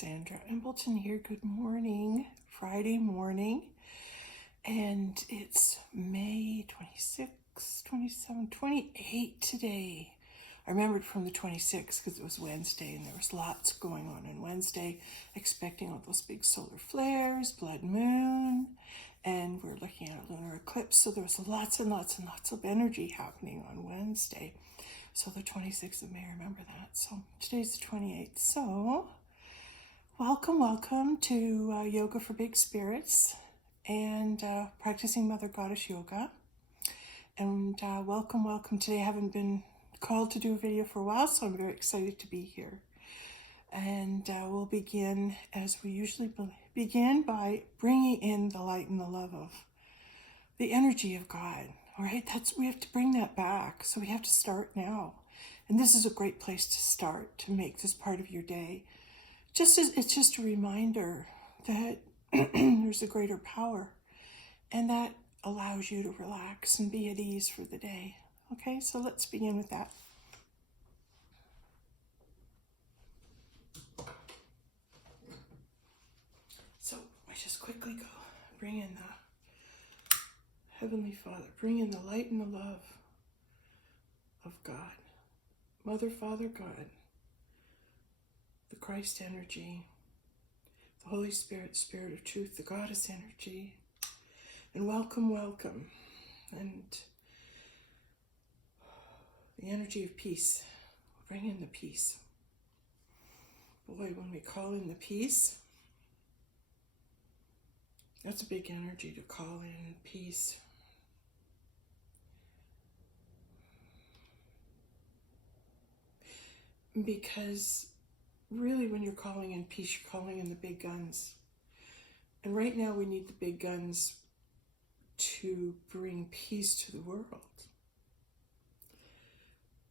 Sandra Embleton here. Good morning, Friday morning, and it's May 26, 27, 28 today. I remembered from the 26th because it was Wednesday and there was lots going on Wednesday, expecting all those big solar flares, blood moon, and we're looking at a lunar eclipse, so there was lots and lots and lots of energy happening on Wednesday. So the 26th of May, remember that. So today's the 28th. So welcome to Yoga for Big Spirits and practicing Mother Goddess Yoga. And welcome. Today I haven't been called to do a video for a while, so I'm very excited to be here. And we'll begin, as we usually begin, by bringing in the light and the love of the energy of God. All right, we have to bring that back, so we have to start now. And this is a great place to start, to make this part of your day. It's just a reminder that there's a greater power, and that allows you to relax and be at ease for the day. Okay, so let's begin with that. So I just quickly go bring in the Heavenly Father, bring in the light and the love of God, Mother, Father, God, the Christ energy, the Holy Spirit, Spirit of Truth, the Goddess energy, and welcome, and the energy of peace. Bring in the peace. Boy, when we call in the peace, that's a big energy to call in peace. Because really, when you're calling in peace, you're calling in the big guns. And right now we need the big guns to bring peace to the world.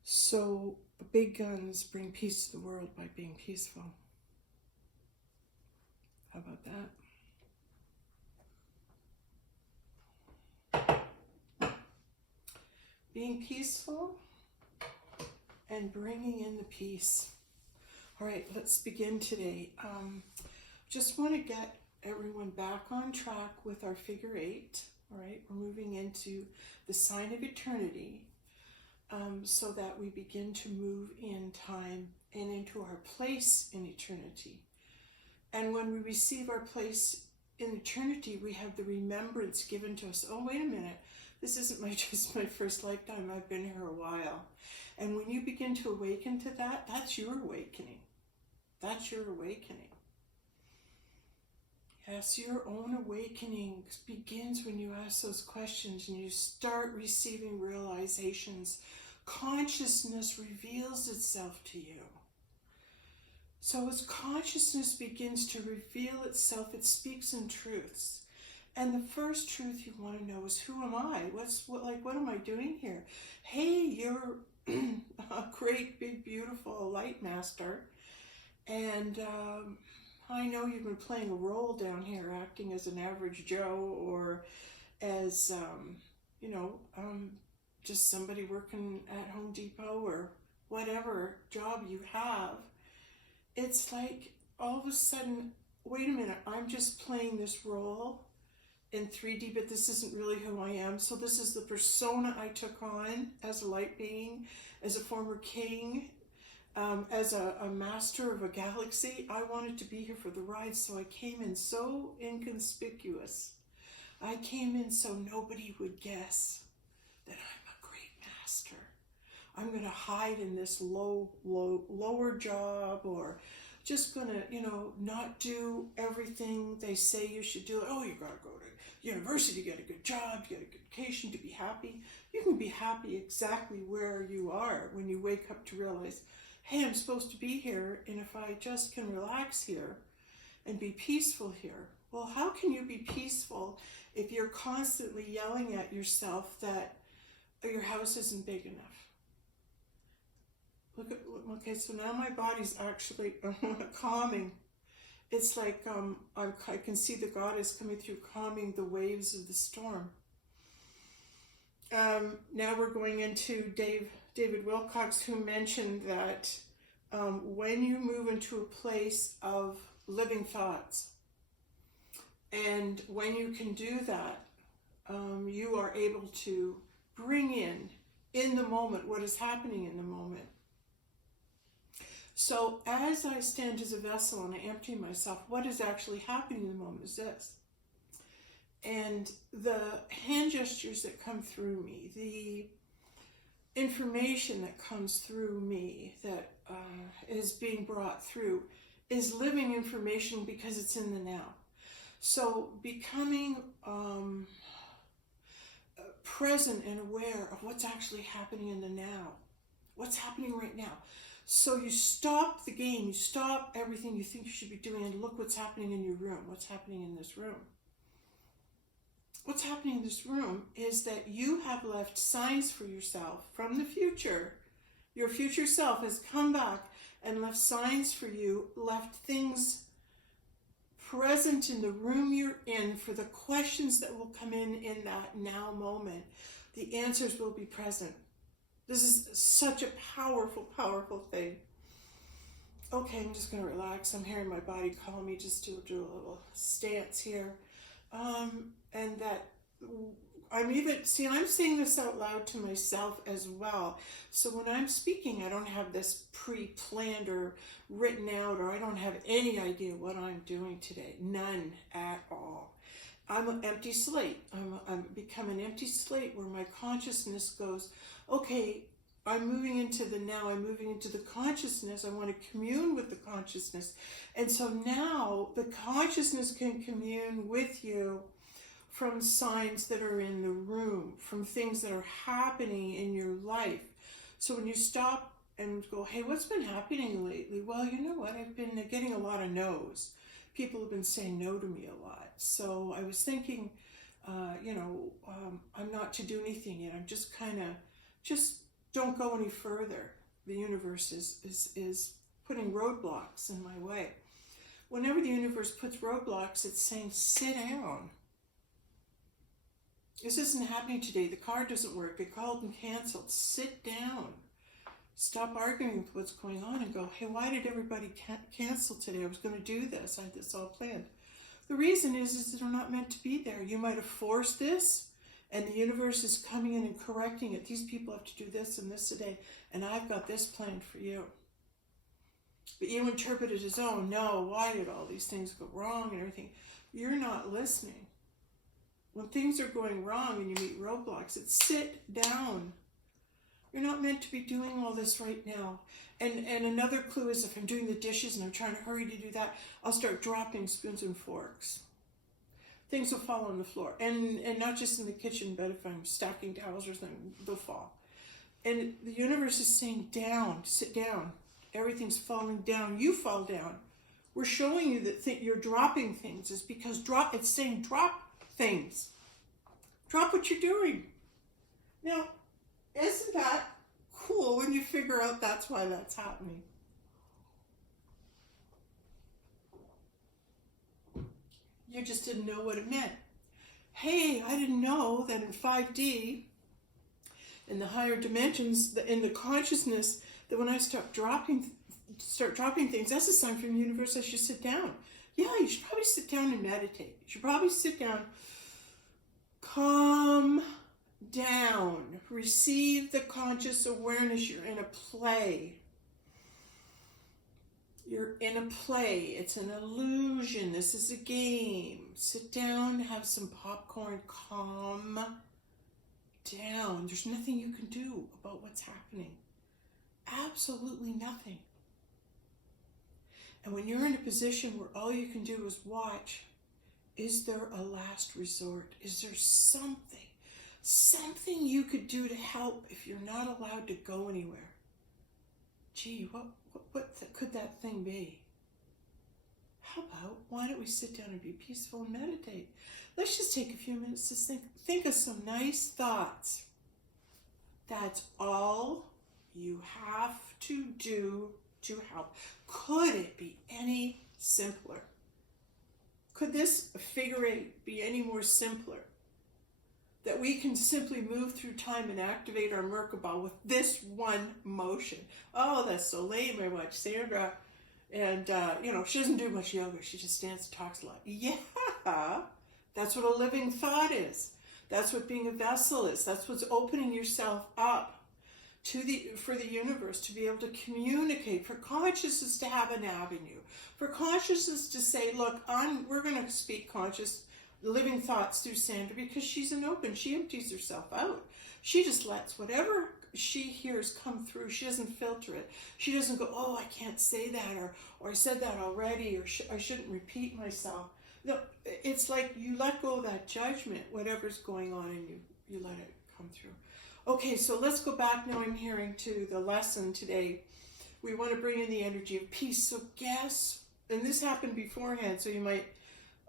So the big guns bring peace to the world by being peaceful. How about that? Being peaceful and bringing in the peace. All right, let's begin today. Just want to get everyone back on track with our figure 8. All right, we're moving into the sign of eternity, so that we begin to move in time and into our place in eternity. And when we receive our place in eternity, we have the remembrance given to us. Oh, wait a minute. This isn't just my first lifetime. I've been here a while. And when you begin to awaken to that, that's your awakening. That's your awakening. Yes, your own awakening begins when you ask those questions and you start receiving realizations. Consciousness reveals itself to you. So as consciousness begins to reveal itself, it speaks in truths. And the first truth you want to know is, who am I? What am I doing here? Hey, you're a great, big, beautiful light master. And I know you've been playing a role down here, acting as an average Joe, or as, just somebody working at Home Depot, or whatever job you have. It's like, all of a sudden, wait a minute, I'm just playing this role in 3D, but this isn't really who I am. So this is the persona I took on as a light being, as a former king, as a master of a galaxy. I wanted to be here for the ride, so I came in so inconspicuous. I came in so nobody would guess that I'm a great master. I'm going to hide in this lower job, or just going to, not do everything they say you should do. Oh, you got to go to university, get a good job, get a good education to be happy. You can be happy exactly where you are when you wake up to realize, hey, I'm supposed to be here, and if I just can relax here and be peaceful here. Well, how can you be peaceful if you're constantly yelling at yourself that your house isn't big enough? Okay, so now my body's actually calming. It's like I can see the goddess coming through, calming the waves of the storm. Now we're going into David Wilcox, who mentioned that when you move into a place of living thoughts. And when you can do that, you are able to bring in the moment, what is happening in the moment. So as I stand as a vessel and I empty myself, what is actually happening in the moment is this. And the hand gestures that come through me, the information that comes through me that is being brought through is living information because it's in the now. So becoming present and aware of what's actually happening in the now, what's happening right now. So you stop the game, you stop everything you think you should be doing, and look what's happening in your room, what's happening in this room. What's happening in this room is that you have left signs for yourself from the future. Your future self has come back and left signs for you, left things present in the room you're in for the questions that will come in that now moment. The answers will be present. This is such a powerful, powerful thing. Okay, I'm just going to relax. I'm hearing my body call me just to do a little stance here. And that I'm saying this out loud to myself as well. So when I'm speaking, I don't have this pre-planned or written out, or I don't have any idea what I'm doing today. None at all. I'm an empty slate. I'm become an empty slate where my consciousness goes, okay, I'm moving into the now, I'm moving into the consciousness, I want to commune with the consciousness. And so now the consciousness can commune with you from signs that are in the room, from things that are happening in your life. So when you stop and go, hey, what's been happening lately? Well, you know what? I've been getting a lot of no's. People have been saying no to me a lot. So I was thinking, I'm not to do anything yet. I'm just just don't go any further. The universe is putting roadblocks in my way. Whenever the universe puts roadblocks, it's saying, sit down. This isn't happening today. The car doesn't work. They called and canceled. Sit down. Stop arguing with what's going on and go, hey, why did everybody cancel today? I was going to do this. I had this all planned. The reason is that they're not meant to be there. You might have forced this, and the universe is coming in and correcting it. These people have to do this and this today, and I've got this planned for you. But you interpret it as, oh no, why did all these things go wrong and everything? You're not listening. When things are going wrong and you meet roadblocks, it's sit down. You're not meant to be doing all this right now. And another clue is if I'm doing the dishes and I'm trying to hurry to do that, I'll start dropping spoons and forks. Things will fall on the floor. And not just in the kitchen, but if I'm stacking towels or something, they'll fall. And the universe is saying, down, sit down. Everything's falling down. You fall down. We're showing you that you're dropping things. It's because it's saying drop things. Drop what you're doing. Now, isn't that cool when you figure out that's why that's happening? You just didn't know what it meant. Hey, I didn't know that in 5D, in the higher dimensions, in the consciousness, that when I start dropping things, that's a sign from the universe I should sit down. Yeah, you should probably sit down and meditate. You should probably sit down, calm down, receive the conscious awareness. You're in a play. You're in a play. It's an illusion. This is a game. Sit down, have some popcorn, calm down. There's nothing you can do about what's happening. Absolutely nothing. And when you're in a position where all you can do is watch, is there a last resort? Is there something you could do to help if you're not allowed to go anywhere? Gee, what could that thing be? How about, why don't we sit down and be peaceful and meditate? Let's just take a few minutes to think of some nice thoughts. That's all you have to do to help. Could it be any simpler? Could this figure eight be any more simpler? That we can simply move through time and activate our Merkaba with this one motion. Oh, that's so lame. I watched Sandra And, she doesn't do much yoga. She just stands and talks a lot. Yeah, that's what a living thought is. That's what being a vessel is. That's what's opening yourself up for the universe to be able to communicate, for consciousness to have an avenue, for consciousness to say, look, we're going to speak conscious living thoughts through Sandra because she's an open. She empties herself out. She just lets whatever she hears come through. She doesn't filter it. She doesn't go, oh, I can't say that, or I said that already, or I shouldn't repeat myself. No, it's like you let go of that judgment, whatever's going on, and you let it come through. Okay, so let's go back now. I'm hearing to the lesson today. We want to bring in the energy of peace. So guess, and this happened beforehand, so you might,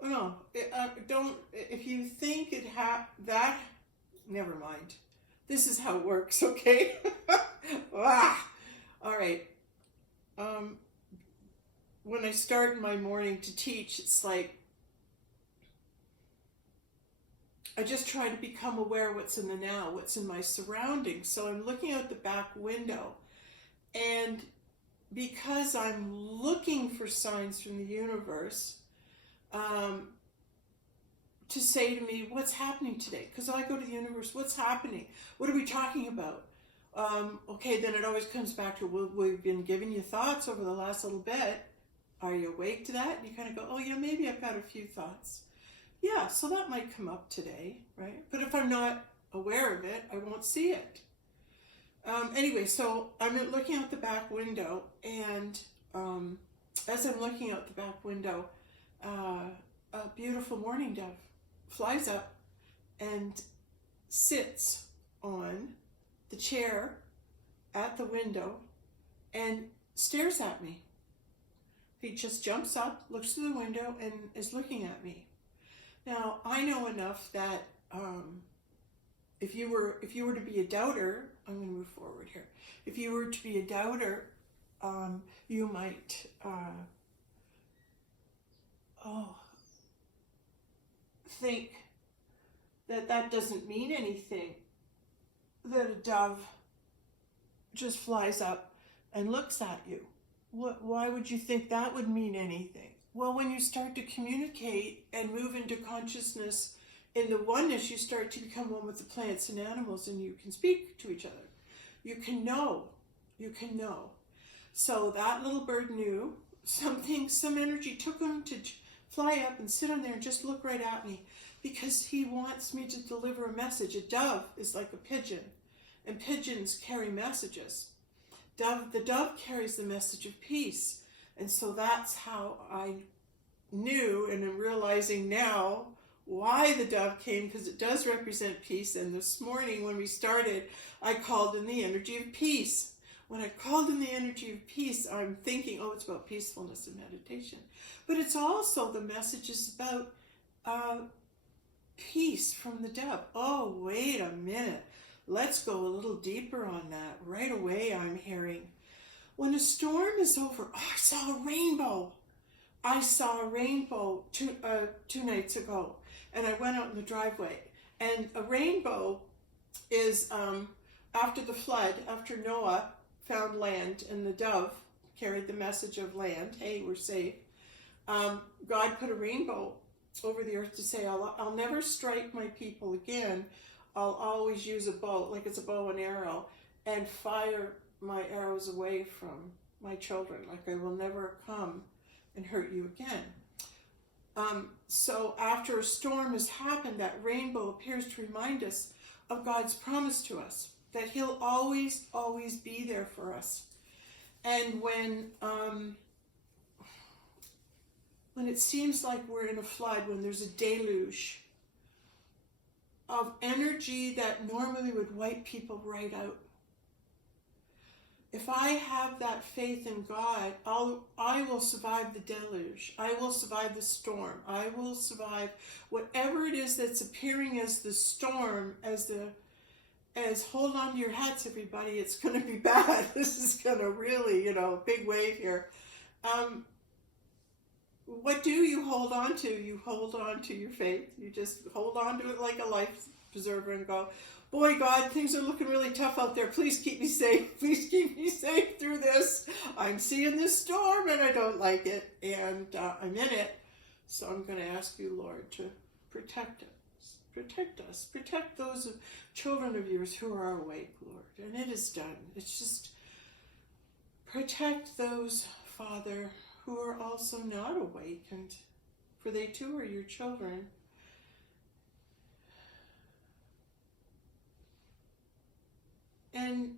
if you think that, never mind. This is how it works, okay? All right. When I start my morning to teach, it's like, I just try to become aware of what's in the now, what's in my surroundings. So I'm looking out the back window, and because I'm looking for signs from the universe to say to me, what's happening today? Because I go to the universe, what's happening? What are we talking about? Okay, then it always comes back to, well, we've been giving you thoughts over the last little bit. Are you awake to that? And you kind of go, oh yeah, maybe I've got a few thoughts. Yeah, so that might come up today, right? But if I'm not aware of it, I won't see it. Anyway, so I'm looking out the back window, and as I'm looking out the back window, a beautiful mourning dove flies up and sits on the chair at the window and stares at me. He just jumps up, looks through the window, and is looking at me. Now, I know enough that if you were to be a doubter, I'm going to move forward here. If you were to be a doubter, you might think that doesn't mean anything, that a dove just flies up and looks at you. Why would you think that would mean anything? Well, when you start to communicate and move into consciousness in the oneness, you start to become one with the plants and animals, and you can speak to each other. You can know. So that little bird knew something, some energy took him to fly up and sit on there and just look right at me, because he wants me to deliver a message. A dove is like a pigeon, and pigeons carry messages. The dove carries the message of peace. And so that's how I knew, and I'm realizing now why the dove came, because it does represent peace. And this morning when we started, I called in the energy of peace. When I called in the energy of peace, I'm thinking, oh, it's about peacefulness and meditation. But it's also, the message is about peace from the dove. Oh, wait a minute. Let's go a little deeper on that. Right away I'm hearing, when a storm is over, I saw a rainbow. I saw a rainbow two nights ago, and I went out in the driveway. And a rainbow is after the flood, after Noah found land, and the dove carried the message of land. Hey, we're safe. God put a rainbow over the earth to say, I'll never strike my people again. I'll always use a bow, like it's a bow and arrow, and fire my arrows away from my children. Like, I will never come and hurt you again. So after a storm has happened, that rainbow appears to remind us of God's promise to us, that he'll always, always be there for us. And when it seems like we're in a flood, when there's a deluge of energy that normally would wipe people right out, if I have that faith in God, I will survive the deluge. I will survive the storm. I will survive whatever it is that's appearing as the storm, as hold on to your hats, everybody. It's going to be bad. This is going to really, big wave here. What do you hold on to? You hold on to your faith. You just hold on to it like a life preserver and go, boy, God, things are looking really tough out there. Please keep me safe. Please keep me safe through this. I'm seeing this storm and I don't like it. And I'm in it. So I'm going to ask you, Lord, to protect us. Protect us. Protect those children of yours who are awake, Lord. And it is done. It's just protect those, Father, who are also not awake, and for they too are your children. And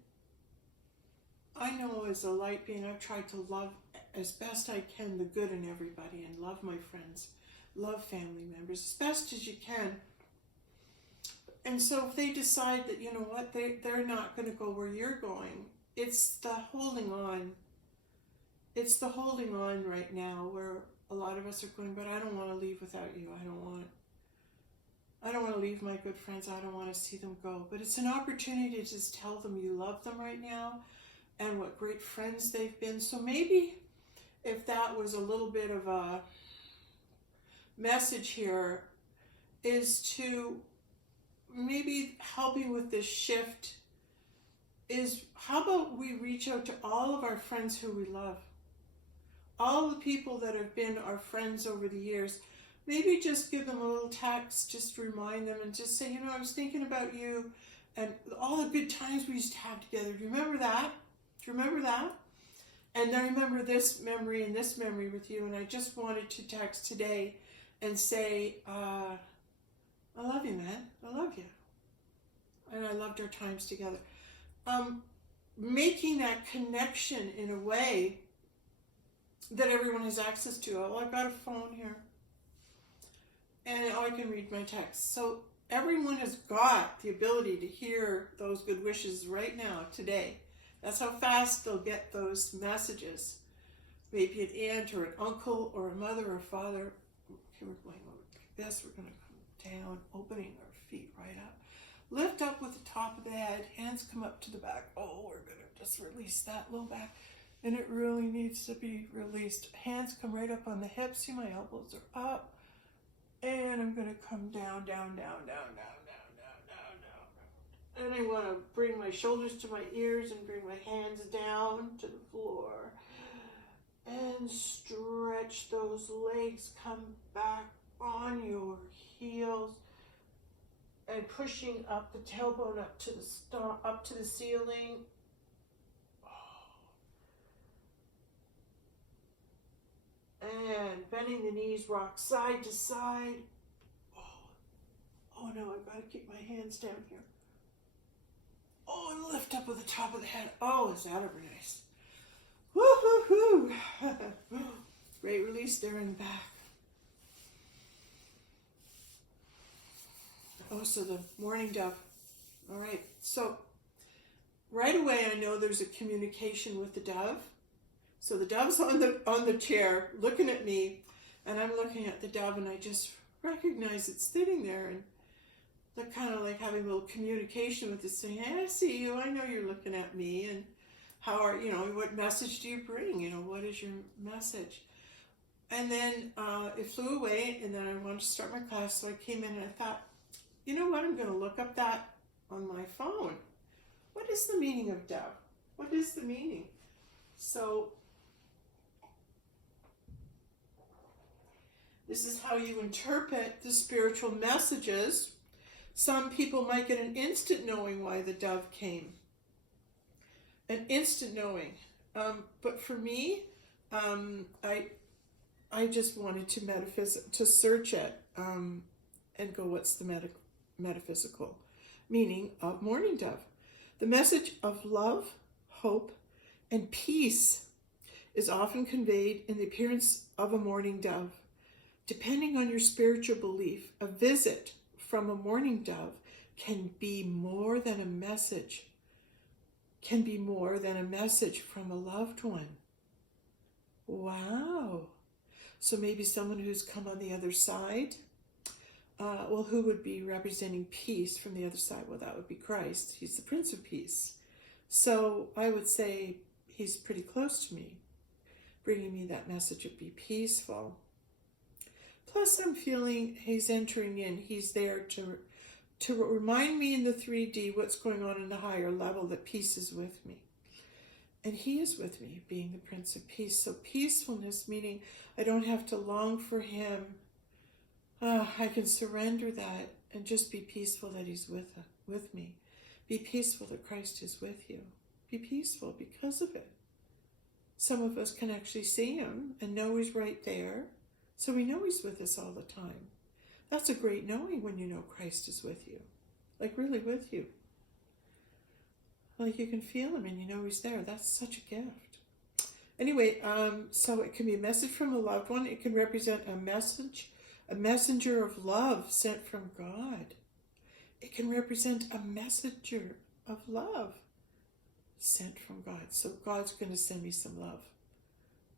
I know as a light being, I've tried to love as best I can the good in everybody and love my friends, love family members as best as you can. And so if they decide that, you know what, they're not going to go where you're going, it's the holding on. It's the holding on right now where a lot of us are going, but I don't want to leave without you. I don't want to leave my good friends. I don't want to see them go. But it's an opportunity to just tell them you love them right now and what great friends they've been. So maybe if that was a little bit of a message here, is to maybe helping with this shift is, how about we reach out to all of our friends who we love, all the people that have been our friends over the years. Maybe just give them a little text, just remind them and just say, you know, I was thinking about you and all the good times we used to have together. Do you remember that? Do you remember that? And I remember this memory and this memory with you, and I just wanted to text today and say, I love you, man. I love you. And I loved our times together. Making that connection in a way that everyone has access to. Oh, I've got a phone here. And I can read my text. So everyone has got the ability to hear those good wishes right now, today. That's how fast they'll get those messages. Maybe an aunt or an uncle or a mother or father. Okay, we're going over this. We're going to come down, opening our feet right up. Lift up with the top of the head. Hands come up to the back. Oh, we're going to just release that low back. And it really needs to be released. Hands come right up on the hips. See, my elbows are up. And I'm going to come down, down, down, down, down, down, down, down, down. And I want to bring my shoulders to my ears and bring my hands down to the floor. And stretch those legs. Come back on your heels. And pushing up the tailbone up to the up to the ceiling. And bending the knees, rock side to side. Oh no, I've got to keep my hands down here. Oh, and lift up with the top of the head. Oh, is that ever nice? Woo-hoo-hoo. Great release there in the back. Oh, so the morning dove. All right, so right away I know there's a communication with the dove. So the dove's on the chair looking at me, and I'm looking at the dove, and I just recognize it's sitting there, and they're kind of like having a little communication with it, saying, hey, I see you, I know you're looking at me, and how are, you know, what message do you bring? You know, what is your message? And then it flew away, and then I wanted to start my class, so I came in and I thought, you know what, I'm going to look up that on my phone. What is the meaning of dove? What is the meaning? So this is how you interpret the spiritual messages. Some people might get an instant knowing why the dove came. An instant knowing. But for me, I just wanted to search it and go, what's the metaphysical meaning of morning dove? The message of love, hope, and peace is often conveyed in the appearance of a morning dove. Depending on your spiritual belief, a visit from a morning dove can be more than a message, from a loved one. Wow. So maybe someone who's come on the other side, well, who would be representing peace from the other side? Well, that would be Christ. He's the Prince of Peace. So I would say he's pretty close to me, bringing me that message of be peaceful. Plus, I'm feeling he's entering in. He's there to remind me in the 3D what's going on in the higher level, that peace is with me. And he is with me, being the Prince of Peace. So peacefulness, meaning I don't have to long for him. I can surrender that and just be peaceful that he's with me. Be peaceful that Christ is with you. Be peaceful because of it. Some of us can actually see him and know he's right there. So we know he's with us all the time. That's a great knowing when you know Christ is with you. Like really with you. Like you can feel him and you know he's there. That's such a gift. Anyway, so it can be a message from a loved one. It can represent a message, a messenger of love sent from God. It can represent a messenger of love sent from God. So God's going to send me some love.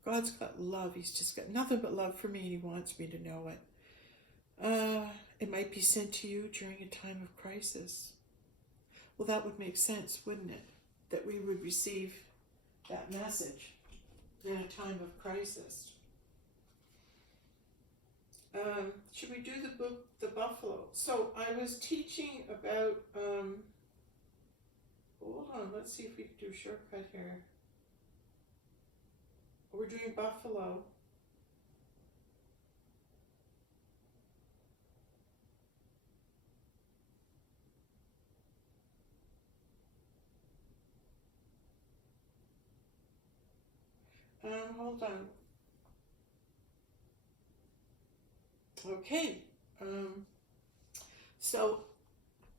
God's got love. He's just got nothing but love for me, and he wants me to know it. It might be sent to you during a time of crisis. Well, that would make sense, wouldn't it? That we would receive that message in a time of crisis. Should we do the book, The Buffalo? So I was teaching about, hold on, let's see if we can do a shortcut here. We're doing Buffalo. Hold on. Okay. So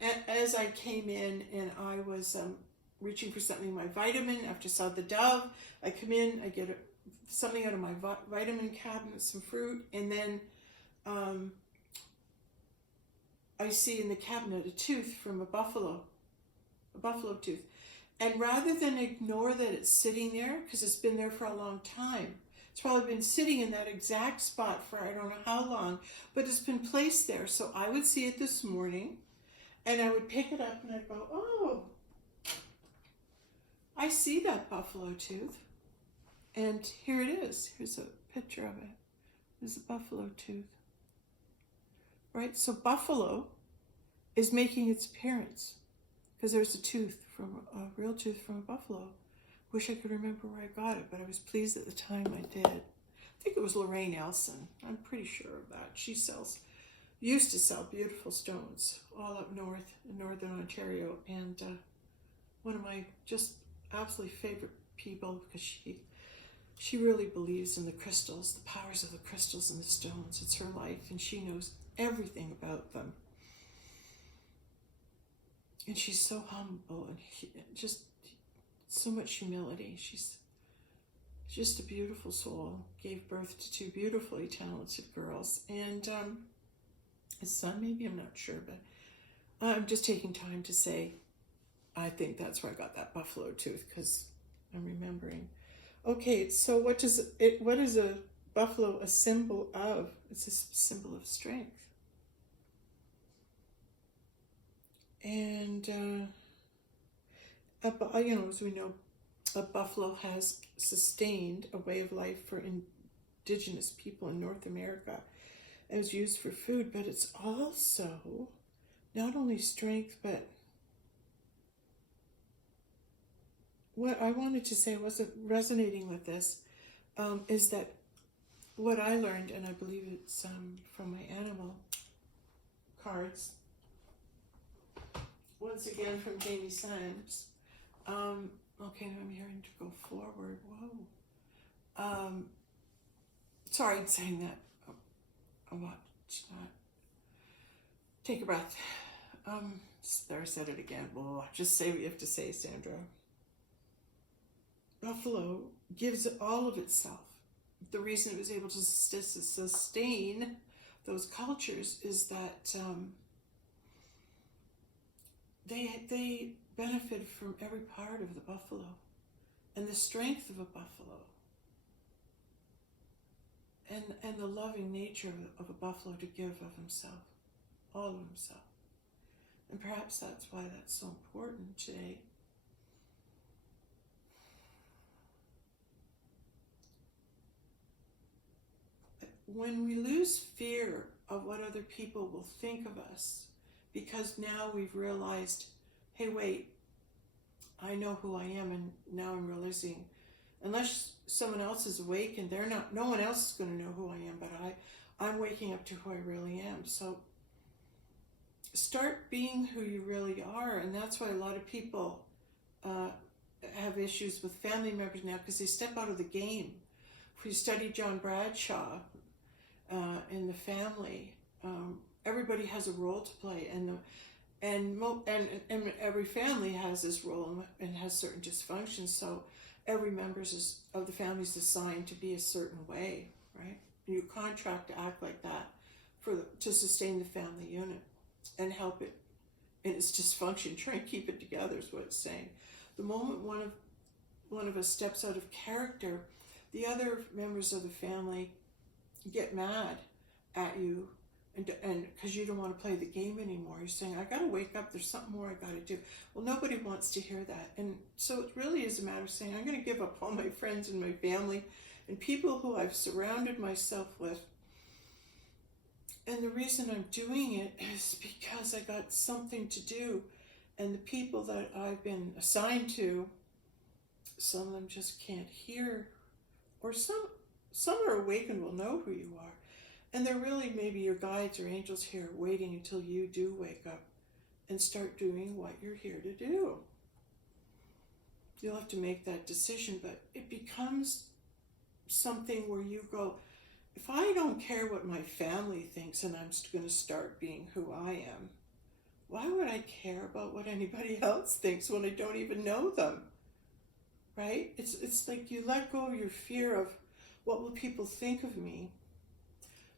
as I came in and I was reaching for something, my vitamin, after I saw the dove, I come in, I get something out of my vitamin cabinet, some fruit, and then I see in the cabinet a tooth from a buffalo tooth. And rather than ignore that it's sitting there, because it's been there for a long time, it's probably been sitting in that exact spot for I don't know how long, but it's been placed there. So I would see it this morning, and I would pick it up and I'd go, oh, I see that buffalo tooth. And here it is. Here's a picture of it. There's a buffalo tooth. Right? So buffalo is making its appearance because there's a real tooth from a buffalo. Wish I could remember where I got it, but I was pleased at the time I did. I think it was Lorraine Elson. I'm pretty sure of that. She used to sell beautiful stones all up north in northern Ontario, and one of my just absolutely favorite people, because she really believes in the crystals, the powers of the crystals and the stones. It's her life, and she knows everything about them. And she's so humble and just so much humility. She's just a beautiful soul. Gave birth to two beautifully talented girls. And his son, maybe, I'm not sure, but I'm just taking time to say, I think that's where I got that buffalo tooth, because I'm remembering. Okay, so what is a buffalo a symbol of? It's a symbol of strength. And, as we know, a buffalo has sustained a way of life for indigenous people in North America. It was used for food, but it's also not only strength, but what I wanted to say wasn't resonating with this, is that what I learned, and I believe it's from my animal cards, once again from Jamie Symes. Okay, I'm hearing to go forward. Whoa. Sorry, I'm saying that a lot. Take a breath. There, I said it again. Well, just say what you have to say, Sandra. Buffalo gives all of itself. The reason it was able to sustain those cultures is that they benefit from every part of the buffalo and the strength of a buffalo and the loving nature of a buffalo to give of himself, all of himself. And perhaps that's why that's so important today. When we lose fear of what other people will think of us because now we've realized, hey, wait, I know who I am, and now I'm realizing, unless someone else is awake and they're not, no one else is going to know who I am, but I'm waking up to who I really am. So start being who you really are, and that's why a lot of people have issues with family members now, because they step out of the game. If you study John Bradshaw in the family, everybody has a role to play, and every family has this role and has certain dysfunctions. So every member of the family is assigned to be a certain way, right? You contract to act like that to sustain the family unit and help it in its dysfunction. Try and keep it together is what it's saying. The moment one of us steps out of character, the other members of the family get mad at you, and because you don't want to play the game anymore. You're saying, I got to wake up, there's something more I got to do. Well, nobody wants to hear that. And so it really is a matter of saying, I'm going to give up all my friends and my family and people who I've surrounded myself with. And the reason I'm doing it is because I got something to do. And the people that I've been assigned to, some of them just can't hear, or some are awake and will know who you are. And they're really maybe your guides or angels here waiting until you do wake up and start doing what you're here to do. You'll have to make that decision, but it becomes something where you go, if I don't care what my family thinks and I'm going to start being who I am, why would I care about what anybody else thinks when I don't even know them? Right? It's like you let go of your fear of, what will people think of me?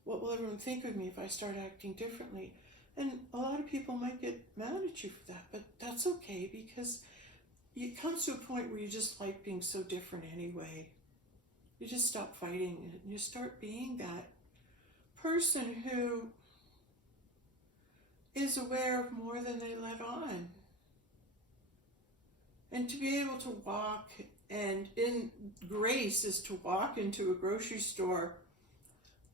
What will everyone think of me if I start acting differently? And a lot of people might get mad at you for that, but that's okay, because it comes to a point where you just like being so different anyway. You just stop fighting and you start being that person who is aware of more than they let on. And to be able to walk, and in grace is to walk into a grocery store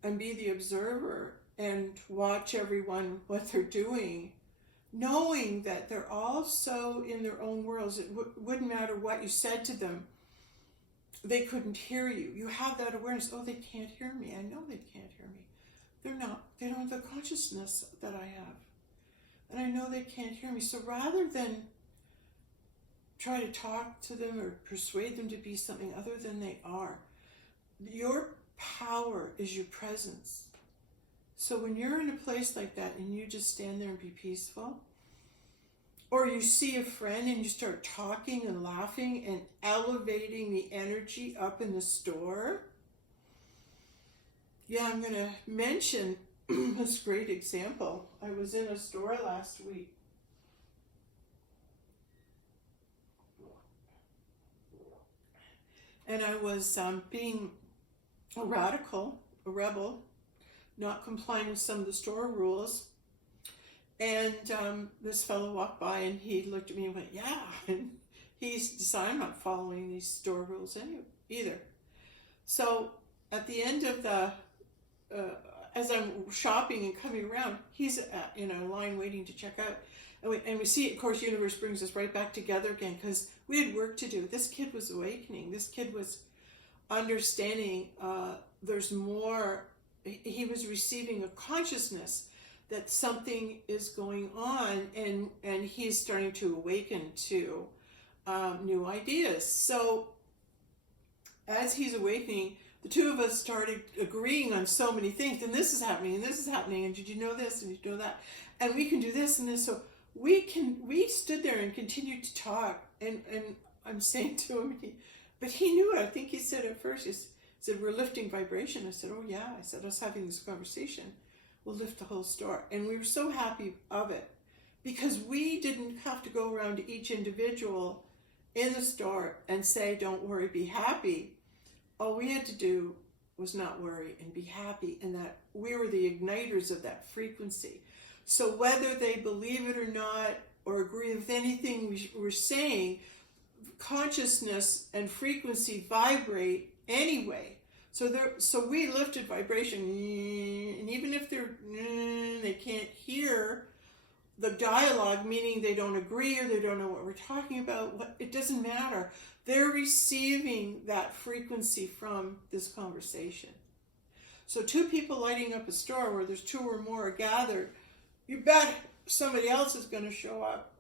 and be the observer and watch everyone what they're doing, knowing that they're all so in their own worlds. It wouldn't matter what you said to them, they couldn't hear you. You have that awareness. Oh, they can't hear me. I know they can't hear me. They don't have the consciousness that I have. And I know they can't hear me. So rather than try to talk to them or persuade them to be something other than they are, your power is your presence. So when you're in a place like that and you just stand there and be peaceful, or you see a friend and you start talking and laughing and elevating the energy up in the store. Yeah, I'm going to mention this great example. I was in a store last week. And I was being a radical, a rebel, not complying with some of the store rules. And this fellow walked by and he looked at me and went, yeah. And he decided, I'm not following these store rules either. So at the end of as I'm shopping and coming around, he's in a line waiting to check out. And we see, of course, universe brings us right back together again, because we had work to do. This kid was awakening. This kid was understanding there's more. He was receiving a consciousness that something is going on, and he's starting to awaken to new ideas. So as he's awakening, the two of us started agreeing on so many things, and this is happening, and this is happening, and did you know this, and did you know that, and we can do this and this. So we stood there and continued to talk, and I'm saying to him, but he knew it. I think he said at first, he said, we're lifting vibration. I said, oh yeah. I said, us having this conversation will lift the whole store. And we were so happy of it, because we didn't have to go around to each individual in the store and say, don't worry, be happy. All we had to do was not worry and be happy, and that we were the igniters of that frequency. So whether they believe it or not, or agree with anything we were saying, consciousness and frequency vibrate anyway. So we lifted vibration, and even if they can't hear the dialogue, meaning they don't agree or they don't know what we're talking about. It doesn't matter. They're receiving that frequency from this conversation. So two people lighting up a store where there's two or more are gathered, you bet somebody else is going to show up.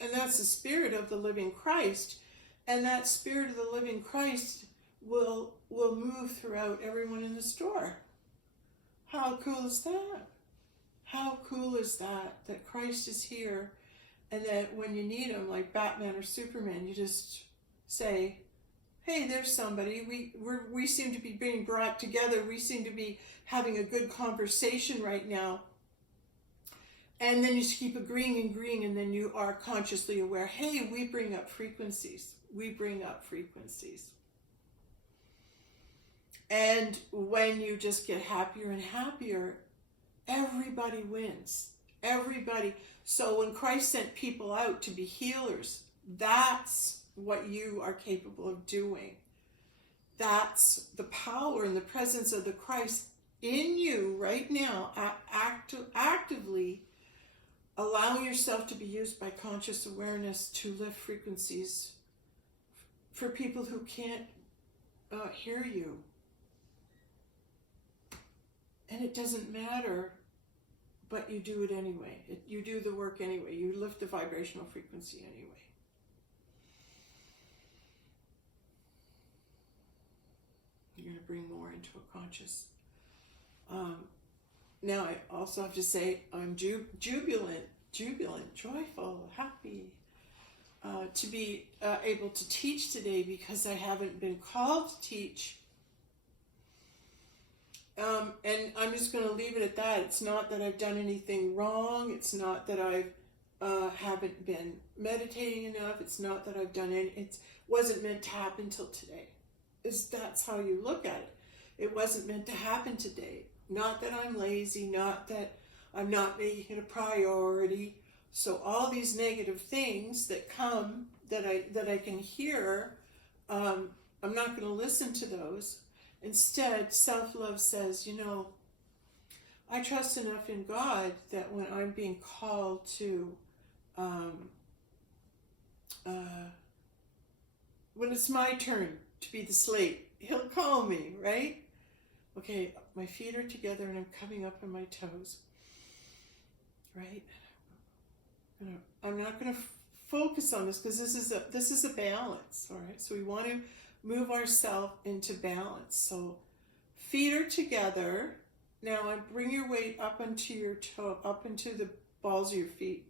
And that's the spirit of the living Christ. And that spirit of the living Christ will move throughout everyone in the store. How cool is that? How cool is that Christ is here, and that when you need him, like Batman or Superman, you just say, hey, there's somebody. We seem to be being brought together. We seem to be having a good conversation right now. And then you just keep agreeing, and then you are consciously aware, hey, we bring up frequencies. We bring up frequencies. And when you just get happier and happier, everybody wins. Everybody. So when Christ sent people out to be healers, that's what you are capable of doing. That's the power and the presence of the Christ in you right now, actively allowing yourself to be used by conscious awareness to lift frequencies for people who can't hear you. And it doesn't matter, but you do it anyway. You do the work anyway. You lift the vibrational frequency anyway. You're going to bring more into a conscious. Now I also have to say I'm jubilant, joyful, happy to be able to teach today, because I haven't been called to teach. And I'm just going to leave it at that. It's not that I've done anything wrong. It's not that I haven't been meditating enough. It's not that I've done it. It wasn't meant to happen till today. That's how you look at it. It wasn't meant to happen today. Not that I'm lazy. Not that I'm not making it a priority. So all these negative things that come that I can hear, I'm not going to listen to those. Instead, self-love says, I trust enough in God that when I'm being called to, when it's my turn to be the slate, he'll call me, right? Okay, my feet are together and I'm coming up on my toes, right? I'm not going to focus on this because this is a balance, all right? So we want to move ourselves into balance. So feet are together. Now bring your weight up into your toe, up into the balls of your feet,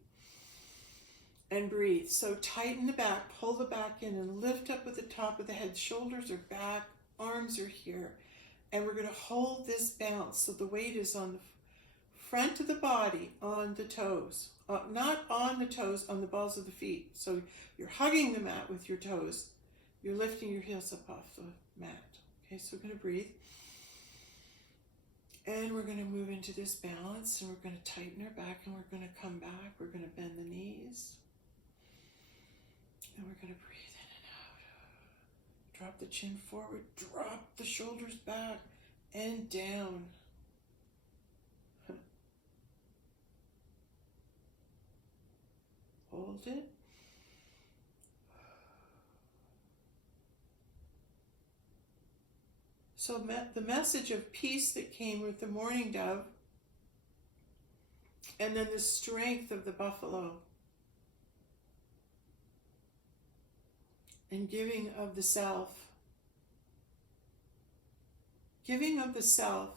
and breathe. So tighten the back, pull the back in, and lift up at the top of the head. Shoulders are back, arms are here, and we're going to hold this balance. So the weight is on the front of the body, on the toes, not on the toes, on the balls of the feet. So you're hugging the mat with your toes. You're lifting your heels up off the mat. Okay, so we're going to breathe. And we're going to move into this balance, and we're going to tighten our back, and we're going to come back. We're going to bend the knees. And we're going to breathe in and out. Drop the chin forward. Drop the shoulders back and down. Hold it. So the message of peace that came with the mourning dove, and then the strength of the buffalo, and giving of the self. Giving of the self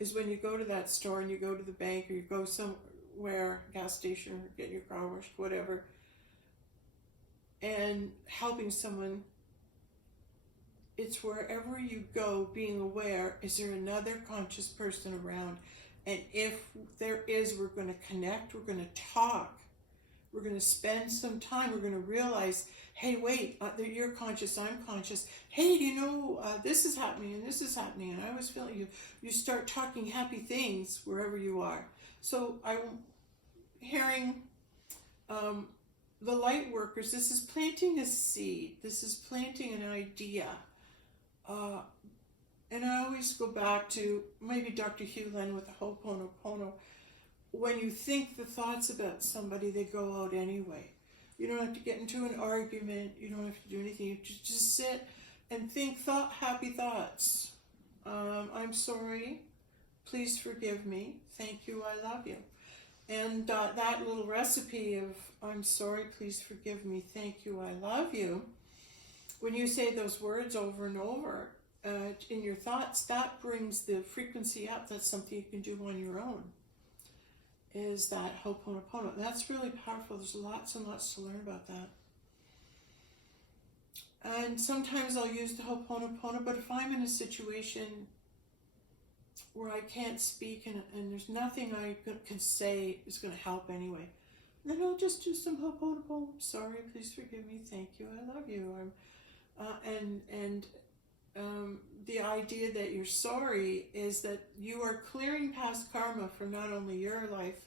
is when you go to that store and you go to the bank or you go somewhere, gas station, or get your car washed, whatever, and helping someone. It's wherever you go, being aware, is there another conscious person around? And if there is, we're going to connect, we're going to talk, we're going to spend some time, we're going to realize, hey, wait, you're conscious, I'm conscious. Hey, this is happening and this is happening, and I was feeling you. You start talking happy things wherever you are. So I'm hearing the light workers, this is planting a seed. This is planting an idea. And I always go back to maybe Dr. Hugh Len with the Ho'oponopono. when you think the thoughts about somebody, they go out anyway. You don't have to get into an argument. You don't have to do anything. You just sit and think happy thoughts. I'm sorry. Please forgive me. Thank you. I love you. And that little recipe of I'm sorry, please forgive me, thank you, I love you. When you say those words over and over in your thoughts, that brings the frequency up. That's something you can do on your own. Is that Ho'oponopono. That's really powerful. There's lots and lots to learn about that. And sometimes I'll use the Ho'oponopono, but if I'm in a situation where I can't speak and there's nothing I can say is going to help anyway, then I'll just do some Ho'oponopono. Sorry, please forgive me, thank you, I love you. The idea that you're sorry is that you are clearing past karma for not only your life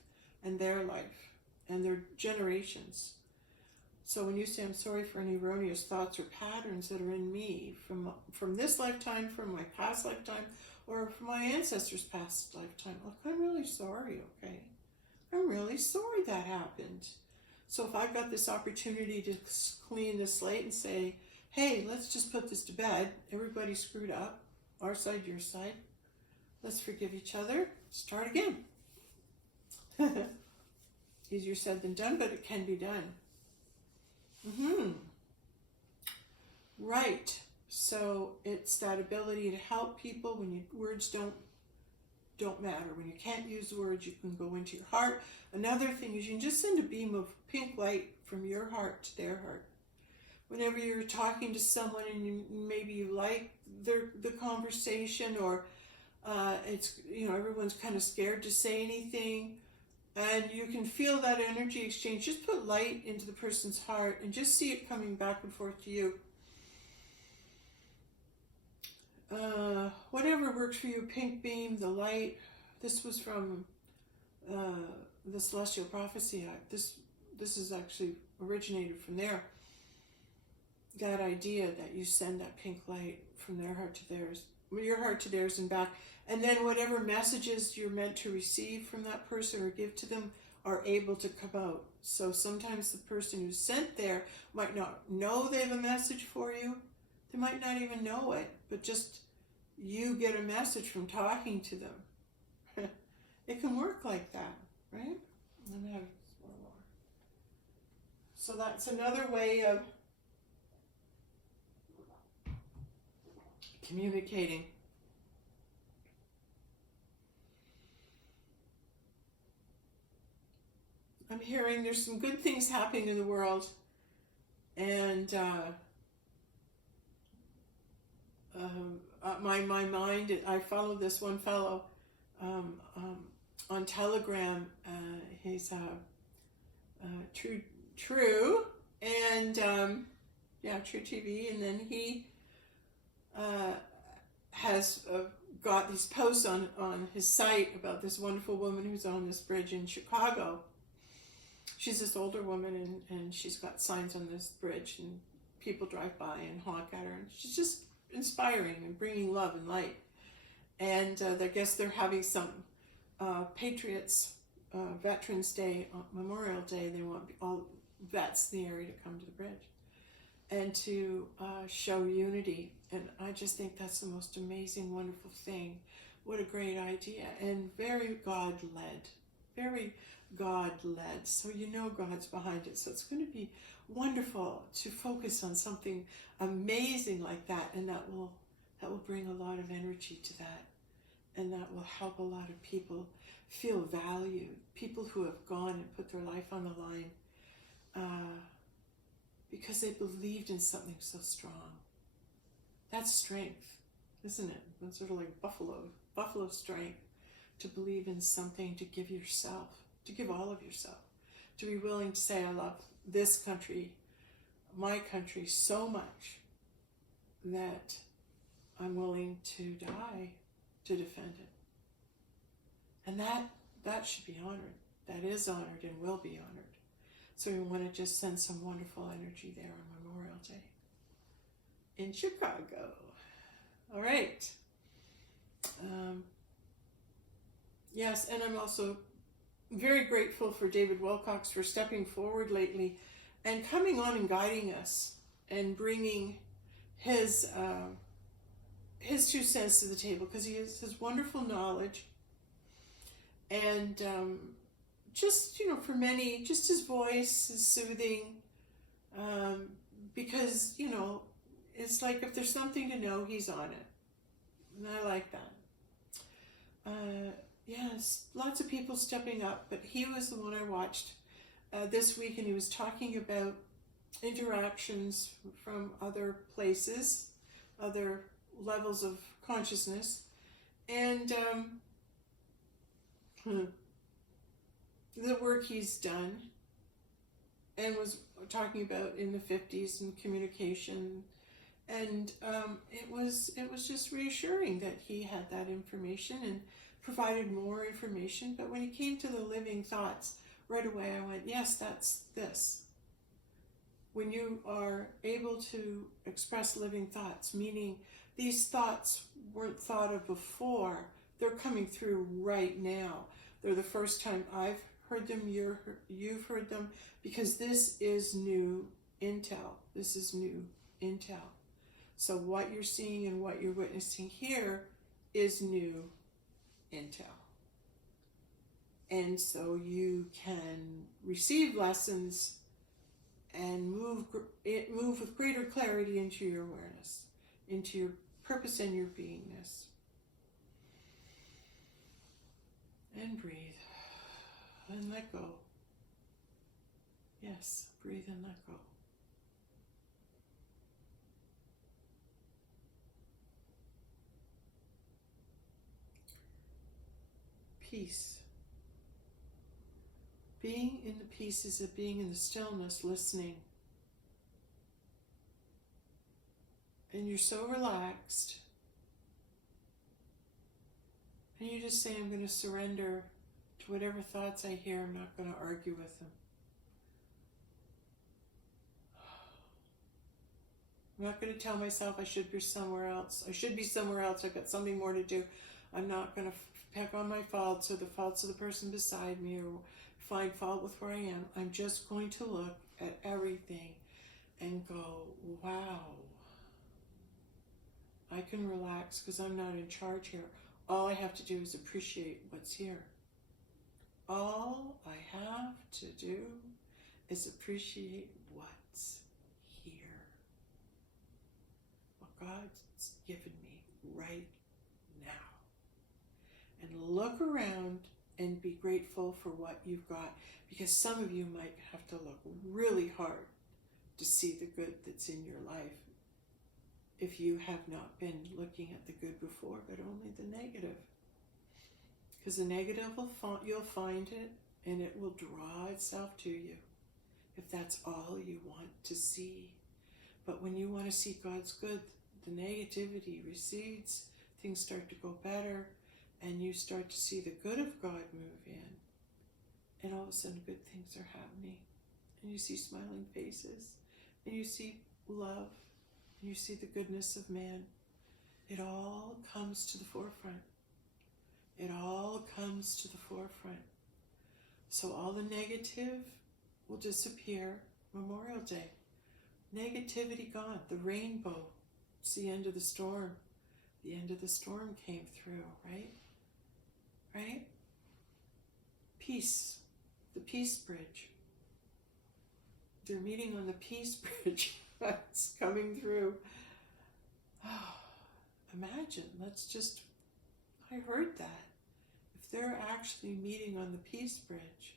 and their generations. So when you say I'm sorry for any erroneous thoughts or patterns that are in me from this lifetime, from my past lifetime, or from my ancestors' past lifetime, look, I'm really sorry, okay? I'm really sorry that happened. So if I've got this opportunity to clean the slate and say, hey, let's just put this to bed. Everybody screwed up. Our side, your side. Let's forgive each other. Start again. Easier said than done, but it can be done. Right. So it's that ability to help people when words don't matter. When you can't use the words, you can go into your heart. Another thing is you can just send a beam of pink light from your heart to their heart. Whenever you're talking to someone and maybe you like the conversation, or it's everyone's kind of scared to say anything, and you can feel that energy exchange, just put light into the person's heart and just see it coming back and forth to you. Whatever works for you, pink beam, the light. This was from the Celestial Prophecy. This is actually originated from there. That idea that you send that pink light from their heart to theirs, your heart to theirs and back, and then whatever messages you're meant to receive from that person or give to them are able to come out. So sometimes the person who's sent there might not know they have a message for you. They might not even know it, but just you get a message from talking to them. It can work like that, right? Let me have one more. So that's another way of communicating. I'm hearing there's some good things happening in the world, and my mind, I follow this one fellow on Telegram. He's True, and TrueTv, and then he has got these posts on his site about this wonderful woman who's on this bridge in Chicago. She's this older woman, and she's got signs on this bridge, and people drive by and honk at her, and she's just inspiring and bringing love and light. And I guess they're having some Patriots Veterans Day, Memorial Day. They want all vets in the area to come to the bridge and to show unity. And I just think that's the most amazing, wonderful thing. What a great idea, and very God-led, very God-led. So God's behind it. So it's going to be wonderful to focus on something amazing like that, and that will bring a lot of energy to that, and that will help a lot of people feel valued. People who have gone and put their life on the line because they believed in something so strong. That's strength, isn't it? It's sort of like buffalo strength, to believe in something, to give yourself, to give all of yourself, to be willing to say, I love this country, my country, so much that I'm willing to die to defend it. And that should be honored. That is honored and will be honored. So we want to just send some wonderful energy there on Memorial Day in Chicago. All right. Yes, and I'm also very grateful for David Wilcox for stepping forward lately and coming on and guiding us and bringing his 2 cents to the table, because he has his wonderful knowledge and just, for many, just his voice is soothing, because, it's like if there's something to know, he's on it. And I like that. Yes, lots of people stepping up, but he was the one I watched this week, and he was talking about interactions from other places, other levels of consciousness, and the work he's done, and was talking about in the 50s and communication, and it was just reassuring that he had that information and provided more information. But when he came to the living thoughts, right away I went, yes, that's this. When you are able to express living thoughts, meaning these thoughts weren't thought of before, they're coming through right now. They're the first time I've heard them, you've heard them, because this is new intel. This is new intel. So what you're seeing and what you're witnessing here is new intel. And so you can receive lessons and move with greater clarity into your awareness, into your purpose and your beingness. And breathe. And let go. Yes, breathe and let go. Peace. Being in the peace is a being in the stillness, listening. And you're so relaxed. And you just say, I'm going to surrender to whatever thoughts I hear. I'm not going to argue with them. I'm not going to tell myself I should be somewhere else. I should be somewhere else. I've got something more to do. I'm not going to pick on my faults or the faults of the person beside me or find fault with where I am. I'm just going to look at everything and go, wow, I can relax because I'm not in charge here. All I have to do is appreciate what's here. All I have to do is appreciate what's here. What God's given me right now. And look around and be grateful for what you've got, because some of you might have to look really hard to see the good that's in your life if you have not been looking at the good before, but only the negative. Because the negative, you'll find it, and it will draw itself to you if that's all you want to see. But when you want to see God's good, the negativity recedes, things start to go better, and you start to see the good of God move in. And all of a sudden good things are happening. And you see smiling faces, and you see love, and you see the goodness of man. It all comes to the forefront. It all comes to the forefront. So all the negative will disappear Memorial Day. Negativity gone. The rainbow. It's the end of the storm. The end of the storm came through, right? Right? Peace. The peace bridge. They're meeting on the peace bridge. That's coming through. Oh, imagine. I heard that. If they're actually meeting on the peace bridge,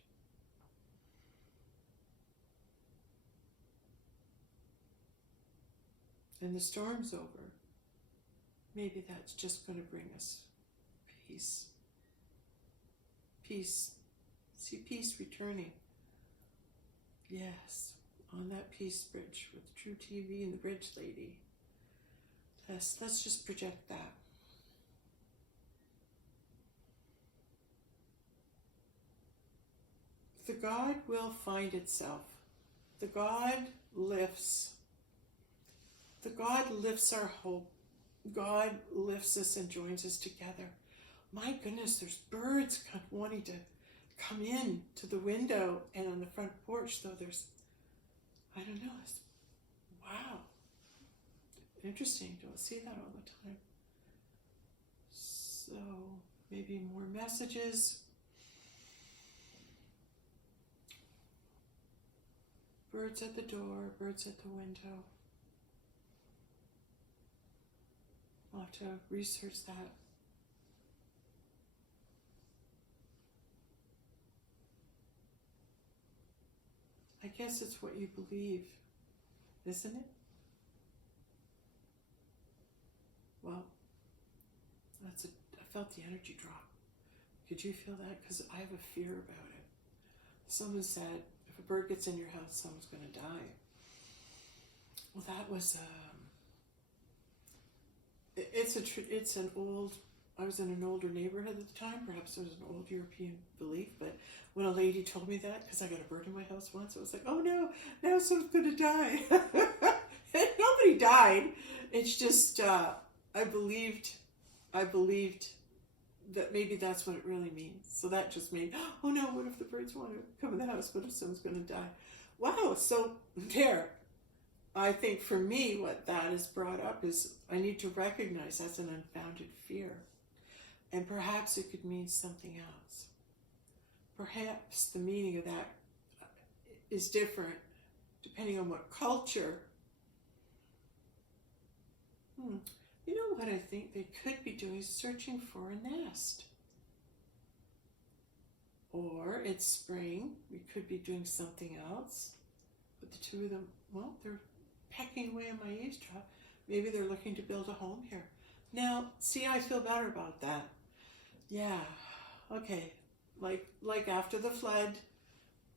and the storm's over, maybe that's just going to bring us peace. Peace. See peace returning. Yes, on that peace bridge with TrueTv and the bridge lady. Yes, let's just project that. The God will find itself. The God lifts. The God lifts our hope. God lifts us and joins us together. My goodness, there's birds wanting to come in to the window, and on the front porch, though, there's, I don't know, wow, interesting. Don't see that all the time. So maybe more messages. Birds at the door, birds at the window. I'll have to research that. I guess it's what you believe, isn't it? Well, I felt the energy drop. Could you feel that? Because I have a fear about it. Someone said, if a bird gets in your house, someone's going to die. Well, that was, it's an old, I was in an older neighborhood at the time. Perhaps it was an old European belief, but when a lady told me that, because I got a bird in my house once, I was like, oh no, now someone's going to die. And nobody died. It's just, I believed that maybe that's what it really means. So that just made, oh no, what if the birds want to come in the house? What if someone's going to die? Wow, so there. I think for me, what that has brought up is I need to recognize that's an unfounded fear. And perhaps it could mean something else. Perhaps the meaning of that is different depending on what culture. You know what I think they could be doing? Searching for a nest. Or it's spring. We could be doing something else. But the two of them, well, they're pecking away on my eavesdrop. Maybe they're looking to build a home here. Now, see, I feel better about that. Yeah, okay. Like after the flood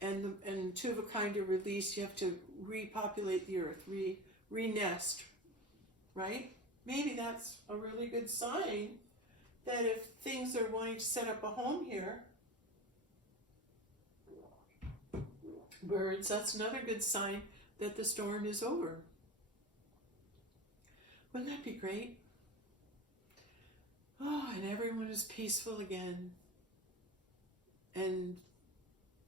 and two of a kind are released, you have to repopulate the earth, re-nest, right? Maybe that's a really good sign that if things are wanting to set up a home here, birds, that's another good sign that the storm is over. Wouldn't that be great? Oh, and everyone is peaceful again. And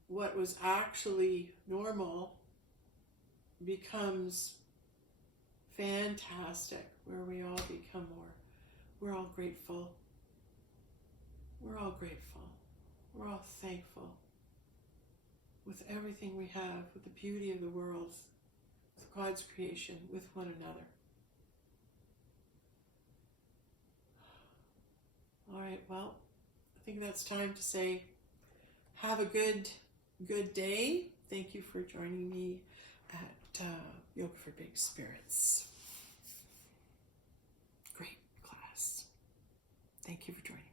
what was actually normal becomes fantastic, where we all become more. We're all grateful. We're all grateful. We're all thankful with everything we have, with the beauty of the world, with God's creation, with one another. All right, well, I think that's time to say, have a good day. Thank you for joining me at Yoga for Big Spirits. Great class. Thank you for joining me.